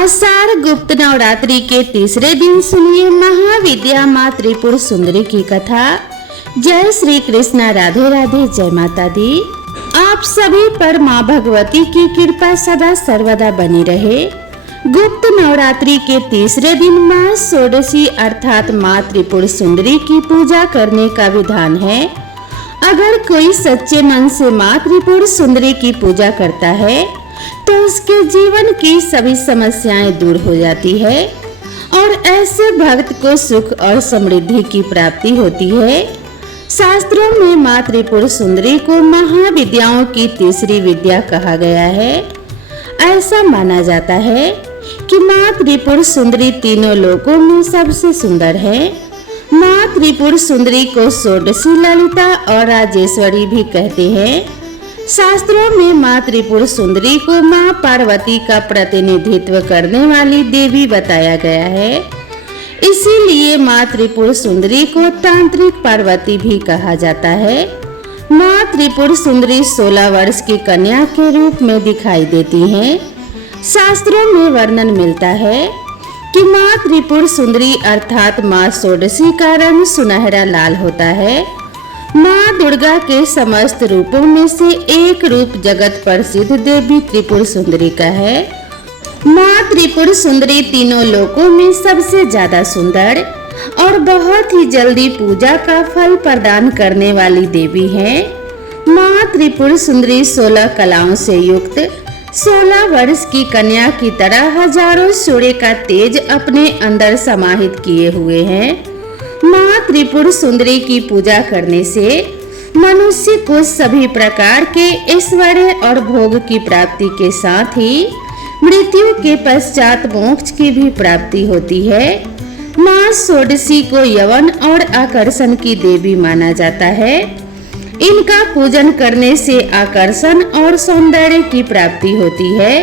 आषाढ़ गुप्त नवरात्रि के तीसरे दिन सुनिए महाविद्या माँ त्रिपुर सुंदरी की कथा। जय श्री कृष्णा, राधे राधे, जय माता दी। आप सभी पर माँ भगवती की कृपा सदा सर्वदा बनी रहे। गुप्त नवरात्रि के तीसरे दिन माँ षोडशी अर्थात माँ त्रिपुर सुंदरी की पूजा करने का विधान है। अगर कोई सच्चे मन से माँ त्रिपुर सुंदरी की पूजा करता है तो उसके जीवन की सभी समस्याएं दूर हो जाती है और ऐसे भक्त को सुख और समृद्धि की प्राप्ति होती है। शास्त्रों में माँ त्रिपुर सुंदरी को महाविद्याओं की तीसरी विद्या कहा गया है। ऐसा माना जाता है कि माँ त्रिपुर सुंदरी तीनों लोकों में सबसे सुंदर है। माँ त्रिपुर सुंदरी को षोडशी, ललिता और राजेश्वरी भी कहते हैं। शास्त्रों में माँ त्रिपुर सुंदरी को माँ पार्वती का प्रतिनिधित्व करने वाली देवी बताया गया है। इसीलिए माँ त्रिपुर सुंदरी को तांत्रिक पार्वती भी कहा जाता है। माँ त्रिपुर सुंदरी 16 वर्ष की कन्या के रूप में दिखाई देती हैं। शास्त्रों में वर्णन मिलता है कि माँ त्रिपुर सुंदरी अर्थात माँ षोडशी का रंग सुनहरा लाल होता है। माँ दुर्गा के समस्त रूपों में से एक रूप जगत प्रसिद्ध देवी त्रिपुर सुंदरी का है। माँ त्रिपुर सुंदरी तीनों लोकों में सबसे ज्यादा सुंदर और बहुत ही जल्दी पूजा का फल प्रदान करने वाली देवी है। माँ त्रिपुर सुंदरी 16 कलाओं से युक्त 16 वर्ष की कन्या की तरह हजारों सूर्य का तेज अपने अंदर समाहित किए हुए हैं। माँ त्रिपुर सुंदरी की पूजा करने से मनुष्य को सभी प्रकार के ऐश्वर्य और भोग की प्राप्ति के साथ ही मृत्यु के पश्चात मोक्ष की भी प्राप्ति होती है। माँ षोडशी को यवन और आकर्षण की देवी माना जाता है। इनका पूजन करने से आकर्षण और सौंदर्य की प्राप्ति होती है।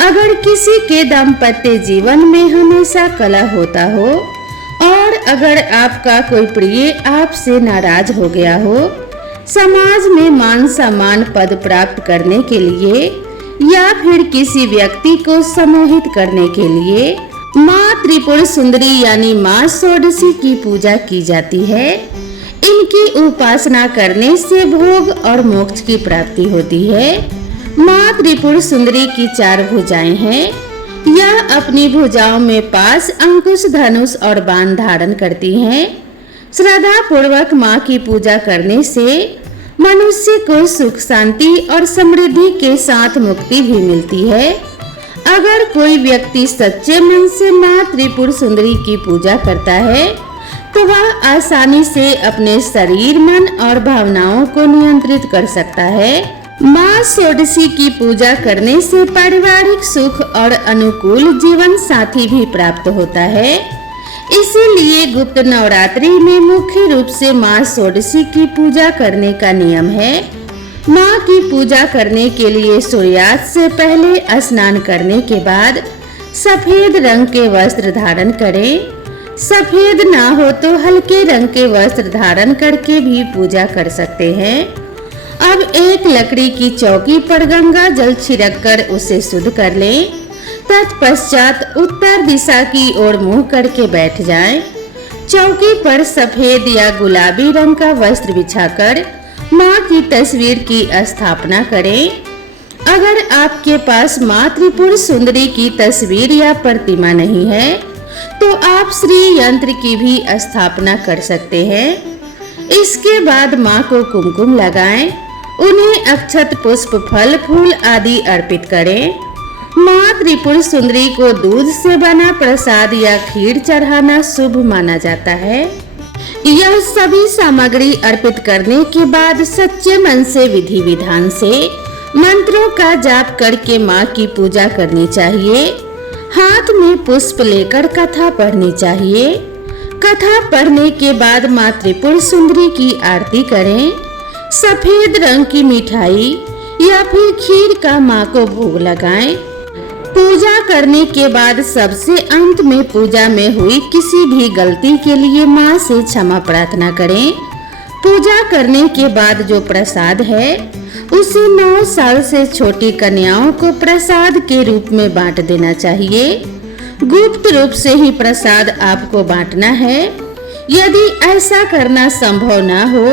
अगर किसी के दाम्पत्य जीवन में हमेशा कलह होता हो और अगर आपका कोई प्रिय आपसे नाराज हो गया हो, समाज में मान सम्मान पद प्राप्त करने के लिए या फिर किसी व्यक्ति को सम्मोहित करने के लिए माँ त्रिपुर सुंदरी यानी माँ षोडशी की पूजा की जाती है। इनकी उपासना करने से भोग और मोक्ष की प्राप्ति होती है। माँ त्रिपुर सुंदरी की 4 भुजाएं हैं। यह अपनी भुजाओं में पास, अंकुश, धनुष और बाण धारण करती हैं। श्रद्धा पूर्वक माँ की पूजा करने से मनुष्य को सुख, शांति और समृद्धि के साथ मुक्ति भी मिलती है। अगर कोई व्यक्ति सच्चे मन से माँ त्रिपुर सुंदरी की पूजा करता है तो वह आसानी से अपने शरीर, मन और भावनाओं को नियंत्रित कर सकता है। माँ षोडशी की पूजा करने से पारिवारिक सुख और अनुकूल जीवन साथी भी प्राप्त होता है। इसीलिए गुप्त नवरात्रि में मुख्य रूप से माँ षोडशी की पूजा करने का नियम है। माँ की पूजा करने के लिए सूर्यास्त से पहले स्नान करने के बाद सफेद रंग के वस्त्र धारण करें। सफेद ना हो तो हल्के रंग के वस्त्र धारण करके भी पूजा कर सकते हैं। अब एक लकड़ी की चौकी पर गंगा जल छिड़ककर उसे शुद्ध कर लें। तत्पश्चात उत्तर दिशा की ओर मुंह करके बैठ जाएं। चौकी पर सफेद या गुलाबी रंग का वस्त्र बिछाकर माँ की तस्वीर की स्थापना करें। अगर आपके पास माँ त्रिपुर सुंदरी की तस्वीर या प्रतिमा नहीं है तो आप श्री यंत्र की भी स्थापना कर सकते हैं। इसके बाद माँ को कुमकुम लगाएं। उन्हें अक्षत, पुष्प, फल, फूल आदि अर्पित करें। माँ त्रिपुर सुंदरी को दूध से बना प्रसाद या खीर चढ़ाना शुभ माना जाता है। यह सभी सामग्री अर्पित करने के बाद सच्चे मन से विधि विधान से मंत्रों का जाप करके माँ की पूजा करनी चाहिए। हाथ में पुष्प लेकर कथा पढ़नी चाहिए। कथा पढ़ने के बाद माँ त्रिपुर सुंदरी की आरती करें। सफेद रंग की मिठाई या फिर खीर का माँ को भोग लगाएं। पूजा करने के बाद सबसे अंत में पूजा में हुई किसी भी गलती के लिए माँ से क्षमा प्रार्थना करें। पूजा करने के बाद जो प्रसाद है उसे 9 साल से छोटी कन्याओं को प्रसाद के रूप में बांट देना चाहिए। गुप्त रूप से ही प्रसाद आपको बांटना है। यदि ऐसा करना संभव न हो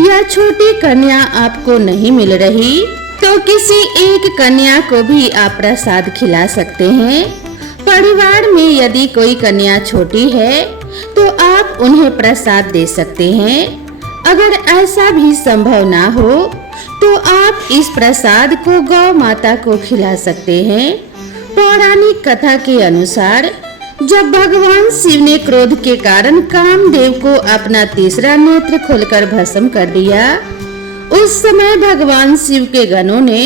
या छोटी कन्या आपको नहीं मिल रही तो किसी एक कन्या को भी आप प्रसाद खिला सकते हैं। परिवार में यदि कोई कन्या छोटी है तो आप उन्हें प्रसाद दे सकते हैं। अगर ऐसा भी संभव ना हो तो आप इस प्रसाद को गौ माता को खिला सकते हैं। पौराणिक कथा के अनुसार जब भगवान शिव ने क्रोध के कारण कामदेव को अपना तीसरा नेत्र खोलकर भस्म कर दिया, उस समय भगवान शिव के गणों ने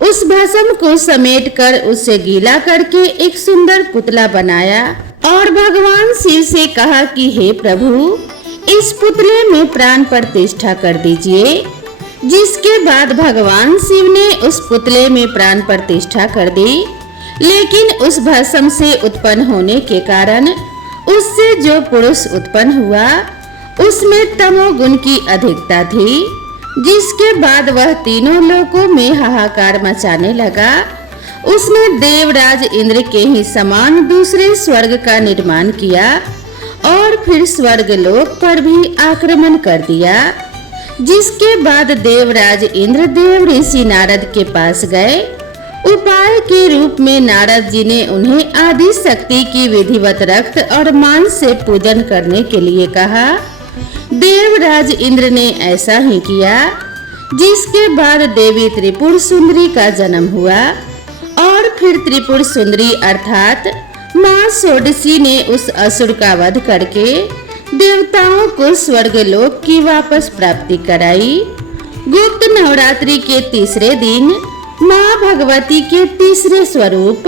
उस भस्म को समेटकर उसे गीला करके एक सुंदर पुतला बनाया और भगवान शिव से कहा कि हे प्रभु, इस पुतले में प्राण प्रतिष्ठा कर दीजिए। जिसके बाद भगवान शिव ने उस पुतले में प्राण प्रतिष्ठा कर दी, लेकिन उस भस्म से उत्पन्न होने के कारण उससे जो पुरुष उत्पन्न हुआ उसमें तमोगुण की अधिकता थी, जिसके बाद वह तीनों लोकों में हाहाकार मचाने लगा। उसने देवराज इंद्र के ही समान दूसरे स्वर्ग का निर्माण किया और फिर स्वर्ग लोक पर भी आक्रमण कर दिया। जिसके बाद देवराज इंद्र देव ऋषि नारद के पास गए। उपाय के रूप में नारद जी ने उन्हें आदि शक्ति की विधिवत रक्त और मांस से पूजन करने के लिए कहा। देवराज इंद्र ने ऐसा ही किया, जिसके बाद देवी त्रिपुर सुंदरी का जन्म हुआ और फिर त्रिपुर सुंदरी अर्थात मां षोडशी ने उस असुर का वध करके देवताओं को स्वर्ग लोक की वापस प्राप्ति कराई। गुप्त नवरात्रि के तीसरे दिन माँ भगवती के तीसरे स्वरूप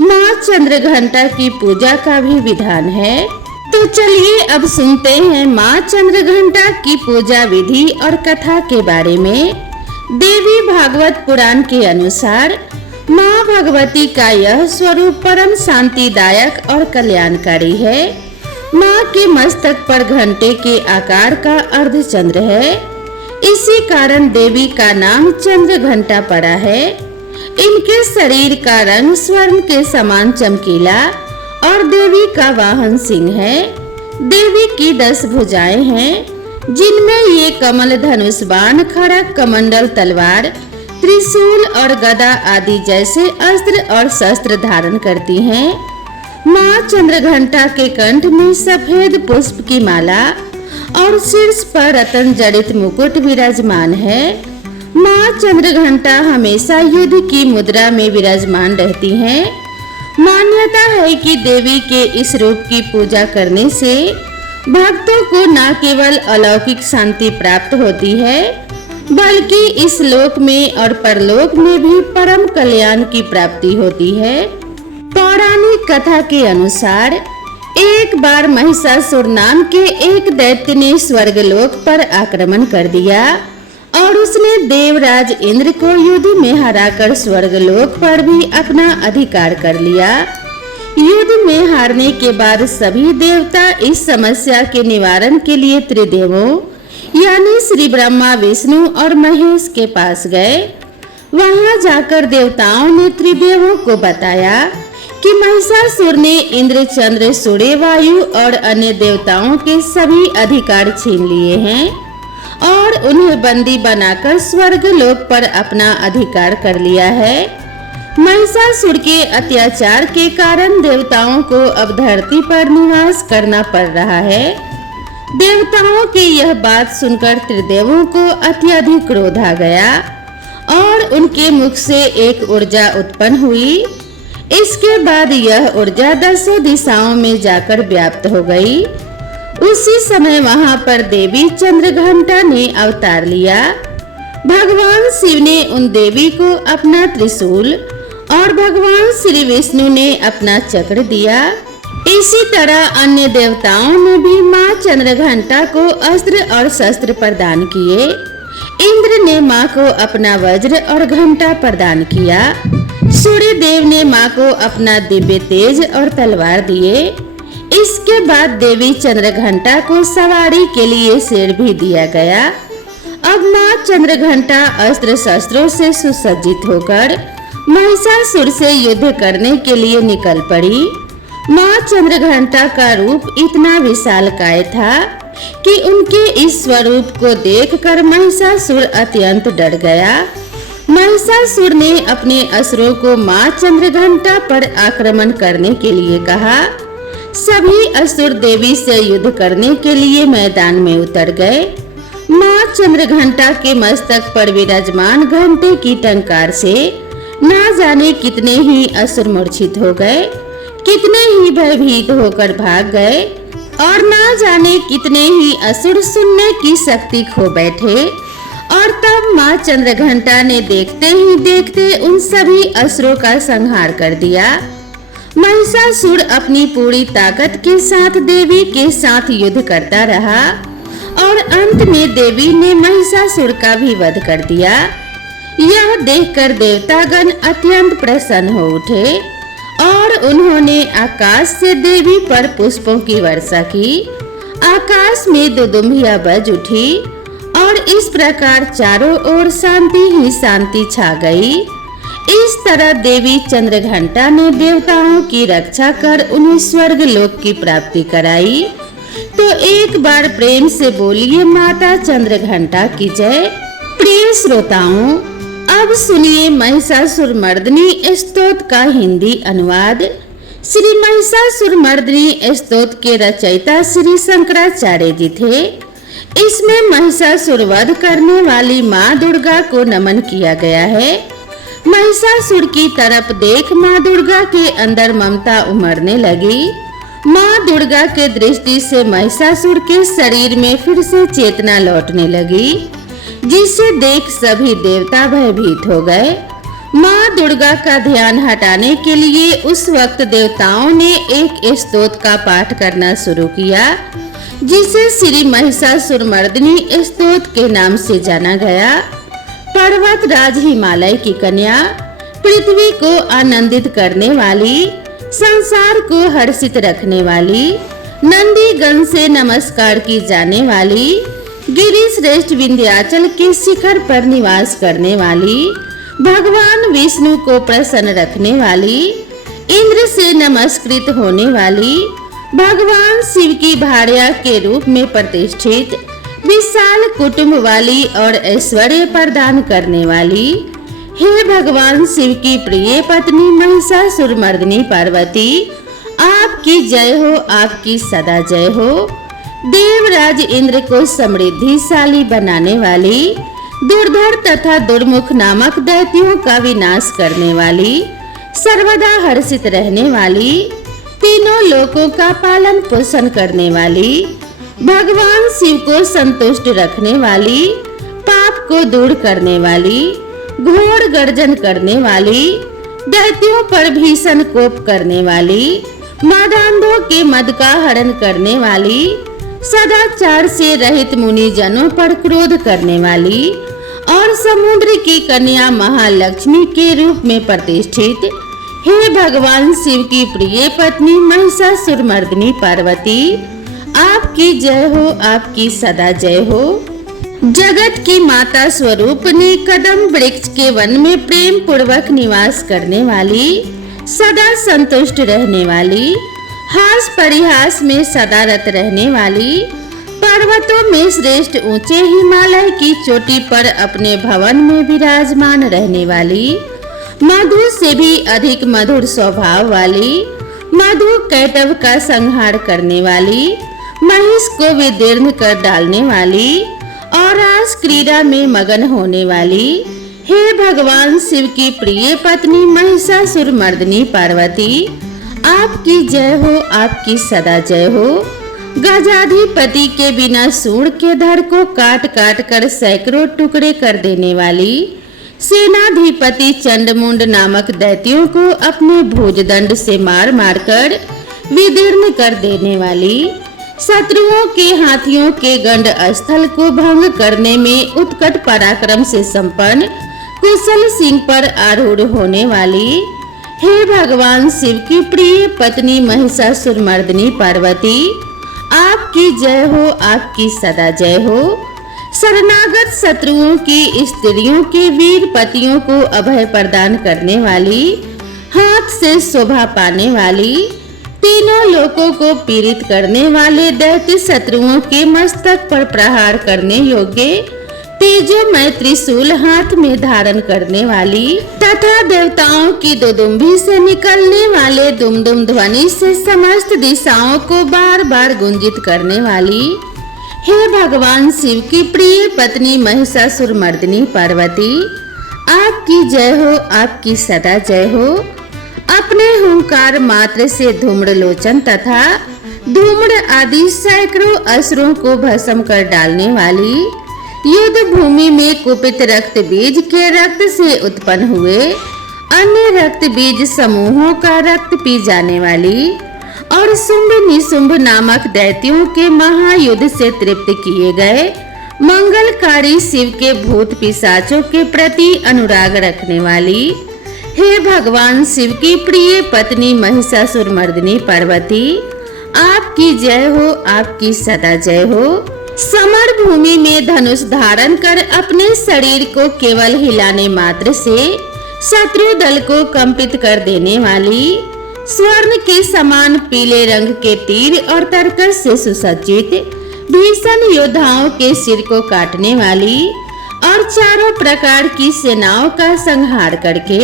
माँ चंद्रघंटा की पूजा का भी विधान है। तो चलिए अब सुनते हैं माँ चंद्रघंटा की पूजा विधि और कथा के बारे में। देवी भागवत पुराण के अनुसार माँ भगवती का यह स्वरूप परम शांतिदायक और कल्याणकारी है। माँ के मस्तक पर घंटे के आकार का अर्धचंद्र है, इसी कारण देवी का नाम चंद्रघंटा पड़ा है। इनके शरीर का रंग स्वर्ण के समान चमकीला और देवी का वाहन सिंह है। देवी की 10 भुजाएं हैं, जिनमें ये कमल धनुष बाण खड़ग कमंडल तलवार त्रिशूल और गदा आदि जैसे अस्त्र और शस्त्र धारण करती हैं। माँ चंद्रघंटा के कंठ में सफेद पुष्प की माला और शीर्ष पर रतन जड़ित मुकुट विराजमान है। माँ चंद्रघंटा हमेशा युद्ध की मुद्रा में विराजमान रहती हैं। मान्यता है कि देवी के इस रूप की पूजा करने से भक्तों को न केवल अलौकिक शांति प्राप्त होती है, बल्कि इस लोक में और परलोक में भी परम कल्याण की प्राप्ति होती है। पौराणिक कथा के अनुसार एक बार महिषासुर नाम के एक दैत्य ने स्वर्गलोक पर आक्रमण कर दिया और उसने देवराज इंद्र को युद्ध में हराकर स्वर्गलोक पर भी अपना अधिकार कर लिया। युद्ध में हारने के बाद सभी देवता इस समस्या के निवारण के लिए त्रिदेवों यानी श्री ब्रह्मा, विष्णु और महेश के पास गए। वहां जाकर देवताओं ने त्रिदेवों को बताया कि महिषासुर ने इंद्र, चंद्र, सूर्य, वायु और अन्य देवताओं के सभी अधिकार छीन लिए हैं और उन्हें बंदी बनाकर स्वर्ग लोक पर अपना अधिकार कर लिया है। महिषासुर के अत्याचार के कारण देवताओं को अब धरती पर निवास करना पड़ रहा है। देवताओं की यह बात सुनकर त्रिदेवों को अत्यधिक क्रोध आ गया और उनके मुख से एक ऊर्जा उत्पन्न हुई। इसके बाद यह ऊर्जा 10 दिशाओं में जाकर व्याप्त हो गई। उसी समय वहां पर देवी चंद्रघंटा ने अवतार लिया। भगवान शिव ने उन देवी को अपना त्रिशूल और भगवान श्री विष्णु ने अपना चक्र दिया। इसी तरह अन्य देवताओं ने भी माँ चंद्रघंटा को अस्त्र और शस्त्र प्रदान किए। इंद्र ने माँ को अपना वज्र और घंटा प्रदान किया। सूर्य देव ने माँ को अपना दिव्य तेज और तलवार दिए। इसके बाद देवी चंद्रघंटा को सवारी के लिए शेर भी दिया गया अब माँ चंद्रघंटा अस्त्र शस्त्रों से सुसज्जित होकर महिषासुर से युद्ध करने के लिए निकल पड़ी। माँ चंद्रघंटा का रूप इतना विशालकाय था कि उनके इस स्वरूप को देखकर महिषासुर अत्यंत डर गया। महिषासुर ने अपने असुरों को माँ चंद्रघंटा पर आक्रमण करने के लिए कहा। सभी असुर देवी से युद्ध करने के लिए मैदान में उतर गए। माँ चंद्रघंटा के मस्तक पर विराजमान घंटे की टंकार से न जाने कितने ही असुर मूर्छित हो गए, कितने ही भयभीत होकर भाग गए और न जाने कितने ही असुर सुनने की शक्ति खो बैठे। और तब माँ चंद्रघंटा ने देखते ही देखते उन सभी असुरों का संहार कर दिया। महिषासुर अपनी पूरी ताकत के साथ देवी के साथ युद्ध करता रहा और अंत में देवी ने महिषासुर का भी वध कर दिया। यह देखकर देवतागण अत्यंत प्रसन्न हो उठे और उन्होंने आकाश से देवी पर पुष्पों की वर्षा की। आकाश में दुदुम्बियां बज उठी और इस प्रकार चारों ओर शांति ही शांति छा गई। इस तरह देवी चंद्रघंटा ने देवताओं की रक्षा कर उन्हें स्वर्ग लोक की प्राप्ति कराई। तो एक बार प्रेम से बोलिए माता चंद्रघंटा की जय। प्रिय श्रोताओं, अब सुनिए महिषासुर मर्दिनी स्तोत्र का हिंदी अनुवाद। श्री महिषासुर मर्दिनी स्तोत्र के रचयिता श्री शंकराचार्य जी थे। इसमें महिषासुर वध करने वाली माँ दुर्गा को नमन किया गया है। महिषासुर की तरफ देख माँ दुर्गा के अंदर ममता उमड़ने लगी। माँ दुर्गा के दृष्टि से महिषासुर के शरीर में फिर से चेतना लौटने लगी, जिसे देख सभी देवता भयभीत हो गए। माँ दुर्गा का ध्यान हटाने के लिए उस वक्त देवताओं ने एक स्तोत्र का पाठ करना शुरू किया, जिसे श्री महिषासुर मर्दिनी स्तोत्र के नाम से जाना गया। पर्वत राज हिमालय की कन्या, पृथ्वी को आनंदित करने वाली, संसार को हर्षित रखने वाली, नंदीगण से नमस्कार की जाने वाली, गिरि श्रेष्ठ विंध्याचल के शिखर पर निवास करने वाली, भगवान विष्णु को प्रसन्न रखने वाली, इंद्र से नमस्कृत होने वाली, भगवान शिव की भार्या के रूप में प्रतिष्ठित, विशाल कुटुंब वाली और ऐश्वर्य प्रदान करने वाली, हे भगवान शिव की प्रिय पत्नी महिषासुर मर्दिनी पार्वती, आपकी जय हो, आपकी सदा जय हो। देवराज इंद्र को समृद्धिशाली बनाने वाली, दुर्धर तथा दुर्मुख नामक दैत्यों का विनाश करने वाली, सर्वदा हर्षित रहने वाली, तीनों लोकों का पालन पोषण करने वाली, भगवान शिव को संतुष्ट रखने वाली, पाप को दूर करने वाली, घोर गर्जन करने वाली, दैत्यों पर भीषण कोप करने वाली, मदांधों के मद का हरण करने वाली, सदाचार से रहित मुनि जनों पर क्रोध करने वाली और समुद्र की कन्या महालक्ष्मी के रूप में प्रतिष्ठित, हे भगवान शिव की प्रिय पत्नी महिषासुर मर्दिनी पार्वती, आपकी जय हो, आपकी सदा जय हो। जगत की माता स्वरूपनी कदम वृक्ष के वन में प्रेम पूर्वक निवास करने वाली, सदा संतुष्ट रहने वाली, हास परिहास में सदा रत रहने वाली, पर्वतों में श्रेष्ठ ऊंचे हिमालय की चोटी पर अपने भवन में विराजमान रहने वाली, मधु से भी अधिक मधुर स्वभाव वाली, मधु कैटव का संहार करने वाली, महिष को विदीर्ण कर डालने वाली और रास क्रीड़ा में मगन होने वाली, हे भगवान शिव की प्रिय पत्नी महिषासुर मर्दिनी पार्वती, आपकी जय हो, आपकी सदा जय हो। गजाधिपति के बिना सूंड के धड़ को काट काट कर सैकड़ों टुकड़े कर देने वाली, सेनाधिपति चंडमुंड नामक दैत्यों को अपने भुजदंड से मार मार कर विदीर्ण कर देने वाली, शत्रुओं के हाथियों के गंड स्थल को भंग करने में उत्कट पराक्रम से संपन्न कुशल सिंह पर आरूढ़ होने वाली, हे भगवान शिव की प्रिय पत्नी महिषासुर मर्दिनी पार्वती, आपकी जय हो, आपकी सदा जय हो। शरणागत शत्रुओं की स्त्रियों के वीर पतियों को अभय प्रदान करने वाली, हाथ से शोभा पाने वाली, तीनों लोकों को पीड़ित करने वाले दैत्य शत्रुओं के मस्तक पर प्रहार करने योग्य तेजोमय त्रिशूल हाथ में धारण करने वाली तथा देवताओं की दुदुम्भी से निकलने वाले दुमदुम ध्वनि से समस्त दिशाओं को बार बार गुंजित करने वाली, हे भगवान शिव की प्रिय पत्नी महिषासुर मर्दिनी पार्वती, आपकी जय हो, आपकी सदा जय हो। अपने हुंकार मात्र से धूम्रलोचन तथा धूम्र आदि सैकड़ों असुरों को भस्म कर डालने वाली, युद्ध भूमि में कुपित रक्त बीज के रक्त से उत्पन्न हुए अन्य रक्त बीज समूहों का रक्त पी जाने वाली और शुंभ निशुंभ नामक दैत्यों के महायुद्ध से तृप्त किए गए मंगलकारी शिव के भूत पिशाचों के प्रति अनुराग रखने वाली, हे भगवान शिव की प्रिय पत्नी महिषासुर मर्दिनी पार्वती, आपकी जय हो, आपकी सदा जय हो। समर भूमि में धनुष धारण कर अपने शरीर को केवल हिलाने मात्र से शत्रु दल को कंपित कर देने वाली, स्वर्ण के समान पीले रंग के तीर और तरकस से सुसज्जित भीषण योद्धाओं के सिर को काटने वाली और चारों प्रकार की सेनाओं का संहार करके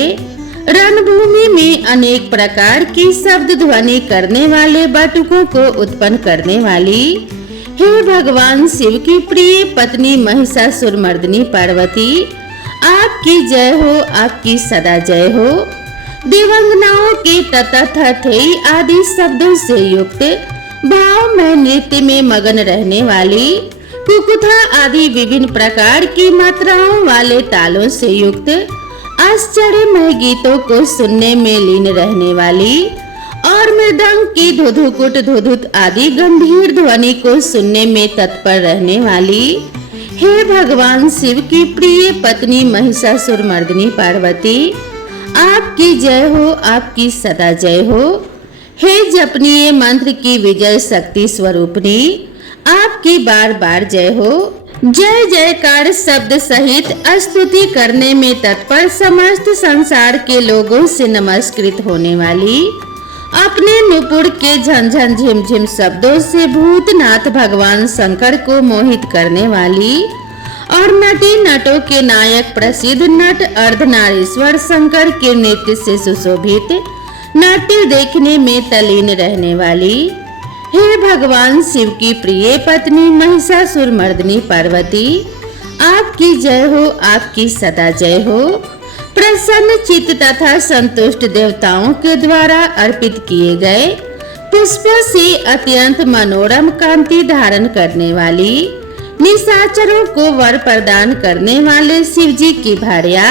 रणभूमि में अनेक प्रकार की शब्द ध्वनि करने वाले बटुकों को उत्पन्न करने वाली, हे भगवान शिव की प्रिय पत्नी महिषासुर मर्दिनी पार्वती, आपकी जय हो, आपकी सदा जय हो। दिवंगनाओं के तथाथेई आदि शब्दों से युक्त भाव में नृत्य में मगन रहने वाली, कुकुथा आदि विभिन्न प्रकार की मात्राओं वाले तालों से युक्त आश्चर्यमय गीतों को सुनने में लीन रहने वाली और मृदंग की धुधुकुट धुधुत आदि गंभीर ध्वनि को सुनने में तत्पर रहने वाली, हे भगवान शिव की प्रिय पत्नी महिषासुर मर्दिनी पार्वती, आपकी जय हो, आपकी सदा जय हो। हे जपनीय मंत्र की विजय शक्ति स्वरूपनी, आपकी बार बार जय हो। जय जयकार शब्द सहित स्तुति करने में तत्पर समस्त संसार के लोगों से नमस्कृत होने वाली, अपने नुपुर के झंझन झिमझिम शब्दों से भूतनाथ भगवान शंकर को मोहित करने वाली और नटी नटों के नायक प्रसिद्ध नट अर्धनारीश्वर शंकर के नृत्य से सुशोभित नाट्य देखने में तल्लीन रहने वाली, हे भगवान शिव की प्रिय पत्नी महिषासुर मर्दिनी पार्वती, आपकी जय हो, आपकी सदा जय हो। प्रसन्न चित्त तथा संतुष्ट देवताओं के द्वारा अर्पित किए गए पुष्पों से अत्यंत मनोरम कांति धारण करने वाली, निशाचरों को वर प्रदान करने वाले शिव जी की भार्या,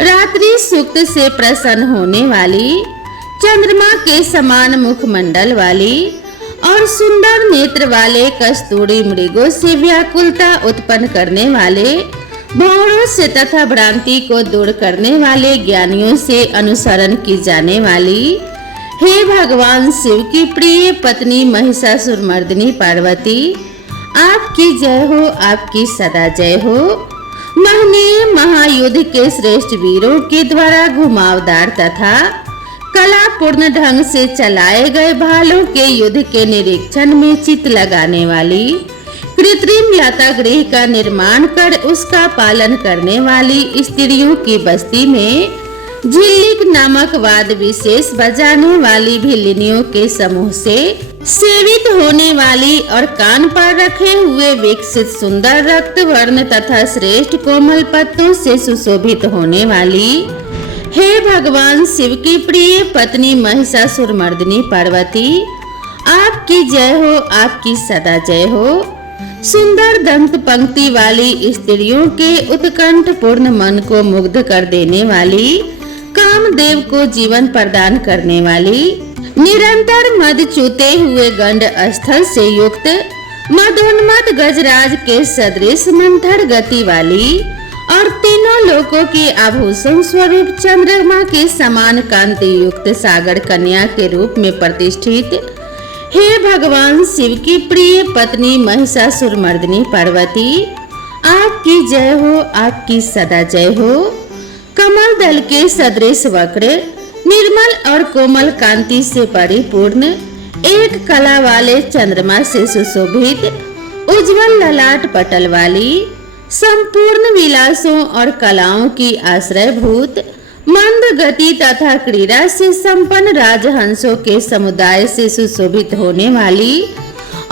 रात्रि सूक्त से प्रसन्न होने वाली, चंद्रमा के समान मुखमंडल वाली और सुंदर नेत्र वाले कस्तूरी मृगों से व्याकुलता उत्पन्न करने वाले, भौरों से तथा भ्रांति को दूर करने वाले ज्ञानियों से अनुसरण की जाने वाली, हे भगवान शिव की प्रिय पत्नी महिषासुर मर्दिनी पार्वती, आपकी जय हो, आपकी सदा जय हो। महनीय महायुद्ध के श्रेष्ठ वीरों के द्वारा घुमावदार तथा कलापूर्ण ढंग से चलाए गए भालों के युद्ध के निरीक्षण में चित्त लगाने वाली, कृत्रिम लता गृह का निर्माण कर उसका पालन करने वाली स्त्रियों की बस्ती में झिल्लिक नामक वाद विशेष बजाने वाली भिल्लिनियों के समूह से सेवित होने वाली और कान पर रखे हुए विकसित सुंदर रक्त वर्ण तथा श्रेष्ठ कोमल पत्तों से सुशोभित होने वाली, हे भगवान शिव की प्रिय पत्नी महिषासुर मर्दिनी पार्वती, आपकी जय हो, आपकी सदा जय हो। सुंदर दंत पंक्ति वाली स्त्रियों के उत्कंठ पूर्ण मन को मुग्ध कर देने वाली, कामदेव को जीवन प्रदान करने वाली, निरंतर मद चूते हुए गंड स्थल से युक्त मदोन्मत्त गजराज के सदृश मंथर गति वाली और तीनों लोकों के आभूषण स्वरूप चंद्रमा के समान कांति युक्त सागर कन्या के रूप में प्रतिष्ठित, हे भगवान शिव की प्रिय पत्नी महिषासुर मर्दिनी पार्वती, आपकी जय हो, आपकी सदा जय हो। कमल दल के सदृश वक्र, निर्मल और कोमल कांति से परिपूर्ण, एक कला वाले चंद्रमा से सुशोभित, उज्जवल ललाट पटल वाली, संपूर्ण विलासों और कलाओं की आश्रयभूत, मंद गति तथा क्रीड़ा से संपन्न राजहंसों के समुदाय से सुशोभित होने वाली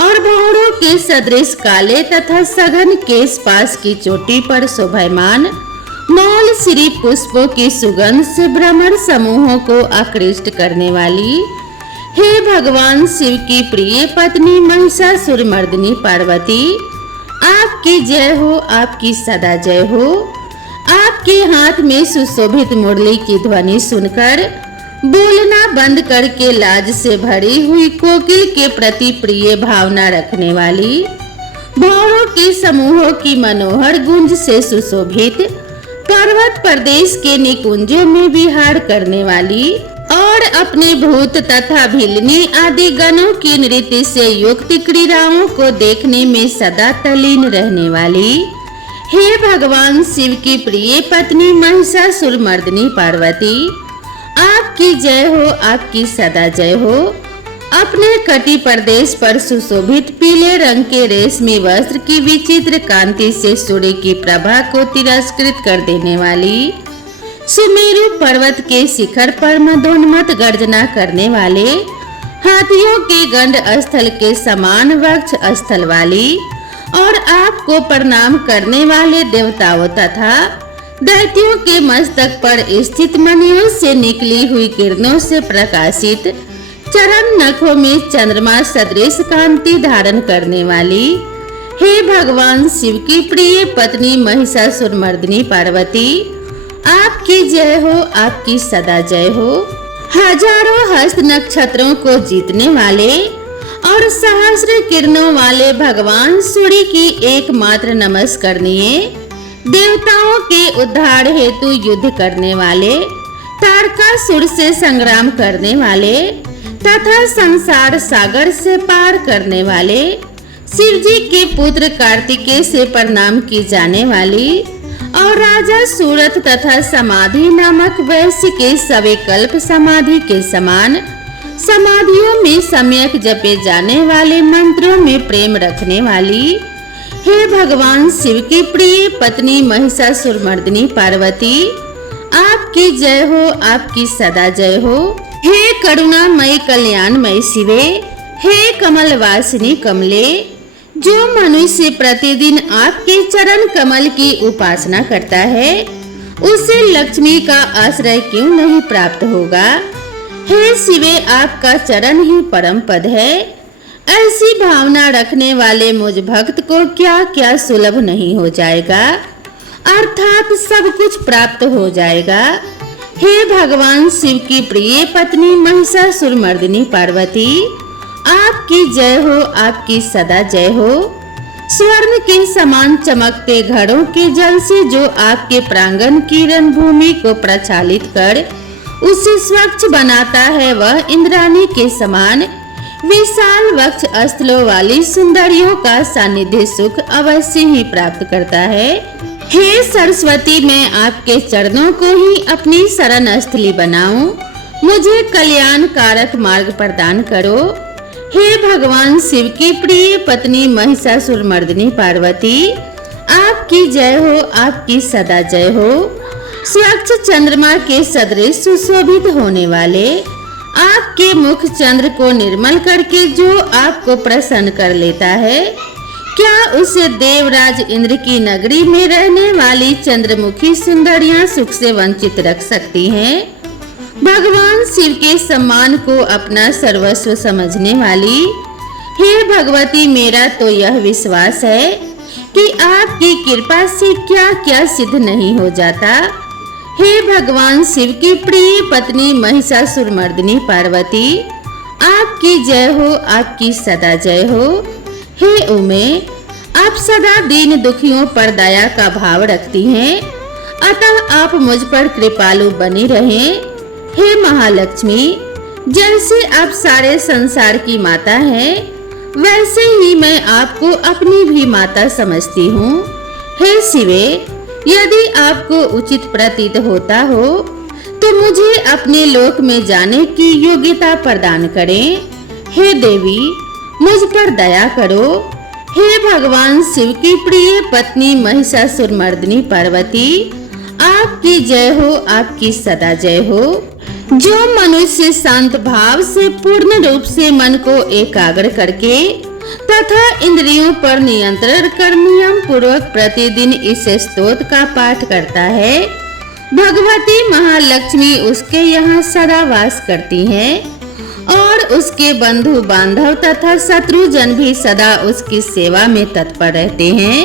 और भौरों के सदृश काले तथा सघन केश पास की चोटी पर शोभायमान मौल श्री पुष्पों की सुगंध से भ्रमर समूहों को आकृष्ट करने वाली, हे भगवान शिव की प्रिय पत्नी महिषासुरमर्दिनी पार्वती, आपकी जय हो, आपकी सदा जय हो। आपके हाथ में सुशोभित मुरली की ध्वनि सुनकर बोलना बंद करके लाज से भरी हुई कोकिल के प्रति प्रिय भावना रखने वाली, भौरों के समूहों की मनोहर गुंज से सुशोभित, पर्वत प्रदेश के निकुंजों में विहार करने वाली और अपने भूत तथा भिलनी आदि गणों की नृत्य से युक्त क्रीड़ाओं को देखने में सदा तल्लीन रहने वाली, हे भगवान शिव की प्रिय पत्नी महिषासुरमर्दिनी पार्वती, आपकी जय हो, आपकी सदा जय हो। अपने कटी प्रदेश पर सुशोभित पीले रंग के रेशमी वस्त्र की विचित्र कांति से सूर्य की प्रभा को तिरस्कृत कर देने वाली, सुमेरु पर्वत के शिखर पर मदोन्मत्त गर्जना करने वाले, हाथियों के गंड स्थल के समान वक्ष स्थल वाली और आपको प्रणाम करने वाले देवताओं तथा दैत्यों के मस्तक पर स्थित मणियों से निकली हुई किरणों से प्रकाशित, चरण नखों में चंद्रमा सदृश कांति धारण करने वाली, हे भगवान शिव की प्रिय पत्नी महिषासुरमर्दिनी पार्वती, आपकी जय हो, आपकी सदा जय हो। हजारों हस्त नक्षत्रों को जीतने वाले और सहस्र किरणों वाले भगवान सूर्य की एकमात्र नमस्करणीय, देवताओं के उद्धार हेतु युद्ध करने वाले, तारकासुर से संग्राम करने वाले तथा संसार सागर से पार करने वाले, शिव जी के पुत्र कार्तिकेय से प्रणाम की जाने वाली और राजा सूरत तथा समाधि नामक वैश्य के सवे कल्प समाधि के समान समाधियों में सम्यक जपे जाने वाले मंत्रों में प्रेम रखने वाली, हे भगवान शिव की प्रिय पत्नी महिषासुरमर्दिनी पार्वती, आपकी जय हो, आपकी सदा जय हो। हे करुणामयी कल्याणमयी शिवे, हे कमलवासिनी कमले, जो मनुष्य प्रतिदिन आपके चरण कमल की उपासना करता है उसे लक्ष्मी का आश्रय क्यों नहीं प्राप्त होगा। हे शिवे, आपका चरण ही परम पद है। ऐसी भावना रखने वाले मुझ भक्त को क्या क्या सुलभ नहीं हो जाएगा, अर्थात सब कुछ प्राप्त हो जाएगा। हे भगवान शिव की प्रिय पत्नी महिषासुरमर्दिनी पार्वती, आपकी जय हो, आपकी सदा जय हो। स्वर्ण के समान चमकते घड़ों के जल से जो आपके प्रांगण की रणभूमि को प्रचालित कर उसे स्वच्छ बनाता है, वह इंद्राणी के समान विशाल वक्ष स्थलों वाली सुंदरियों का सानिध्य सुख अवश्य ही प्राप्त करता है। हे सरस्वती, मैं आपके चरणों को ही अपनी शरण स्थली बनाऊं, मुझे कल्याण कारक मार्ग प्रदान करो। हे भगवान शिव की प्रिय पत्नी महिषासुरमर्दिनी पार्वती, आपकी जय हो, आपकी सदा जय हो। स्वच्छ चंद्रमा के सदृश सुशोभित होने वाले आपके मुख चंद्र को निर्मल करके जो आपको प्रसन्न कर लेता है, क्या उसे देवराज इंद्र की नगरी में रहने वाली चंद्रमुखी सुंदरियां सुख से वंचित रख सकती हैं? भगवान शिव के सम्मान को अपना सर्वस्व समझने वाली हे भगवती, मेरा तो यह विश्वास है कि आपकी कृपा से क्या क्या सिद्ध नहीं हो जाता। हे भगवान शिव की प्रिय पत्नी महिषासुरमर्दिनी पार्वती, आपकी जय हो, आपकी सदा जय हो। हे उमे, आप सदा दीन दुखियों पर दया का भाव रखती हैं, अतः आप मुझ पर कृपालु बनी रहें। हे महालक्ष्मी, जैसे आप सारे संसार की माता हैं, वैसे ही मैं आपको अपनी भी माता समझती हूँ। हे शिवे, यदि आपको उचित प्रतीत होता हो तो मुझे अपने लोक में जाने की योग्यता प्रदान करें। हे देवी, मुझ पर दया करो। हे भगवान शिव की प्रिय पत्नी महिषासुरमर्दिनी पार्वती, आपकी जय हो, आपकी सदा जय हो। जो मनुष्य शांत भाव से पूर्ण रूप से मन को एकाग्र करके तथा इंद्रियों पर नियंत्रण कर नियम पूर्वक प्रतिदिन इस स्तोत्र का पाठ करता है, भगवती महालक्ष्मी उसके यहाँ सदा वास करती हैं और उसके बंधु बांधव तथा शत्रुजन भी सदा उसकी सेवा में तत्पर रहते हैं।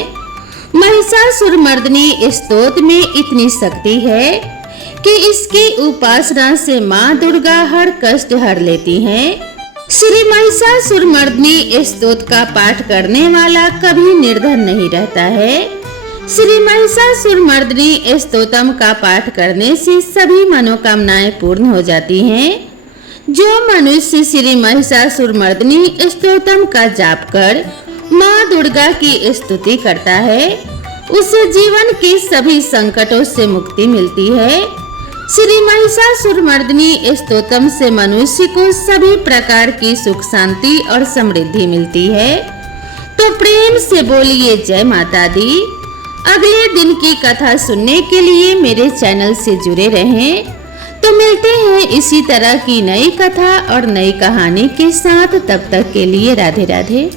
महिषासुरमर्दिनी स्तोत्र में इतनी शक्ति है कि इसकी उपासना से माँ दुर्गा हर कष्ट हर लेती हैं। श्री महिषासुरमर्दिनी स्तोत्र का पाठ करने वाला कभी निर्धन नहीं रहता है। श्री महिषासुरमर्दिनी स्तोत्रम का पाठ करने से सभी मनोकामनाएं पूर्ण हो जाती हैं। जो मनुष्य श्री महिषासुरमर्दिनी स्तोत्रम का जाप कर माँ दुर्गा की स्तुति करता है, उसे जीवन के सभी संकटों से मुक्ति मिलती है। श्री महिषासुरमर्दिनी स्तोत्रम से मनुष्य को सभी प्रकार की सुख शांति और समृद्धि मिलती है। तो प्रेम से बोलिए जय माता दी। अगले दिन की कथा सुनने के लिए मेरे चैनल से जुड़े रहें। तो मिलते हैं इसी तरह की नई कथा और नई कहानी के साथ। तब तक के लिए राधे राधे।